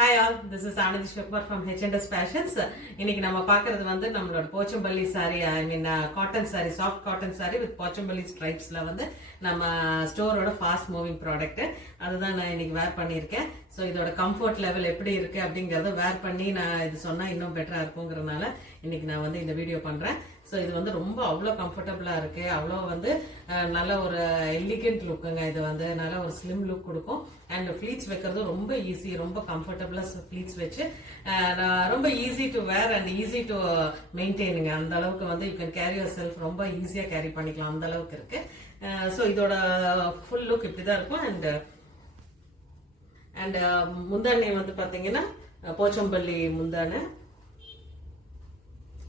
Hi all, this is Anandi Shukmar from H&S Fashions. இன்னைக்கு நம்ம பார்க்கிறது வந்து நம்மளோட Pochampalli saree, I mean cotton saree, soft cotton saree with Pochampalli stripesல வந்து நம்ம ஸ்டோரோட ஃபாஸ்ட் மூவிங் ப்ராடக்ட். அதுதான் நான் இன்னைக்கு வேர் பண்ணியிருக்கேன். ஸோ இதோட கம்ஃபர்ட் லெவல் எப்படி இருக்கு அப்படிங்கறத வேர் பண்ணி நான் இது சொன்னா இன்னும் பெட்டரா இருக்குங்கிறதுனால இன்னைக்கு நான் வந்து இந்த வீடியோ பண்றேன். ஸோ இது வந்து ரொம்ப அவ்வளோ கம்ஃபர்டபுளா இருக்கு, அவ்வளோ வந்து நல்ல ஒரு எலிகென்ட் லுக்குங்க. இது வந்து நல்ல ஒரு ஸ்லிம் லுக் கொடுக்கும். அண்ட் ஃபிளீட்ஸ் வைக்கிறது ரொம்ப ஈஸி, ரொம்ப கம்ஃபர்டபுளா ஃபிளீட்ஸ் வச்சு ரொம்ப easy to wear and easy to மெயின்டைனுங்க. அந்த அளவுக்கு வந்து you can carry yourself, ரொம்ப ஈஸியா கேரி பண்ணிக்கலாம், அந்த அளவுக்கு இருக்கு. ஸோ இதோட ஃபுல் லுக் இப்படிதான் இருக்கும். அண்ட் முந்தானை வந்து பாத்தீங்கன்னா போச்சம்பள்ளி முந்தானை.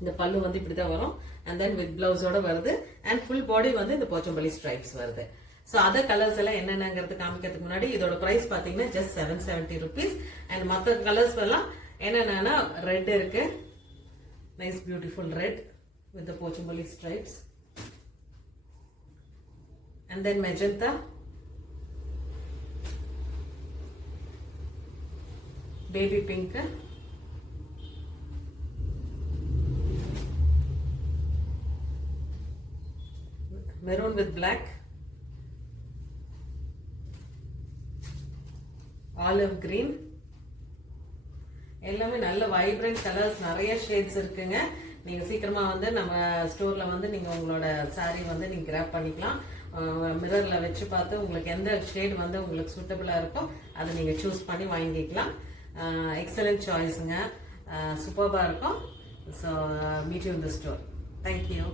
இந்த பல்லு வந்து இப்படிதான் வரும். அண்ட் தென் வித் பிளவுஸோட வருது. அண்ட் ஃபுல் பாடி வந்து இந்த போச்சம்பள்ளி ஸ்ட்ரைப்ஸ் வருது. ஸோ அதர் கலர்ஸ் எல்லாம் என்னென்னங்கிறது காமிக்கிறதுக்கு முன்னாடி இதோட பிரைஸ் பாத்தீங்கன்னா ஜஸ்ட் 770 rupees. அண்ட் மற்ற கலர்ஸ் எல்லாம் என்னென்னா ரெட் இருக்கு, nice beautiful red with Pochampalli stripes. And then magenta, baby pink, maroon with black, olive green. எல்லாமே நல்ல வைப்ரண்ட் கலர்ஸ், நிறைய ஷேட்ஸ் இருக்குங்க. நீங்க சீக்கிரமா வந்து நம்ம ஸ்டோர்ல வந்து நீங்க உங்களோட சாரி வந்து நீங்க கிராப் பண்ணிக்கலாம். மிரர்ல வச்சு பார்த்து உங்களுக்கு எந்த ஷேட் வந்து உங்களுக்கு சூட்டபிளா இருக்கோ அதை நீங்க சூஸ் பண்ணி வாங்கிக்கலாம். எக்ஸலன்ட் சாய்ஸுங்க, சூப்பர்பா இருக்கும். So meet you in the store. Thank you.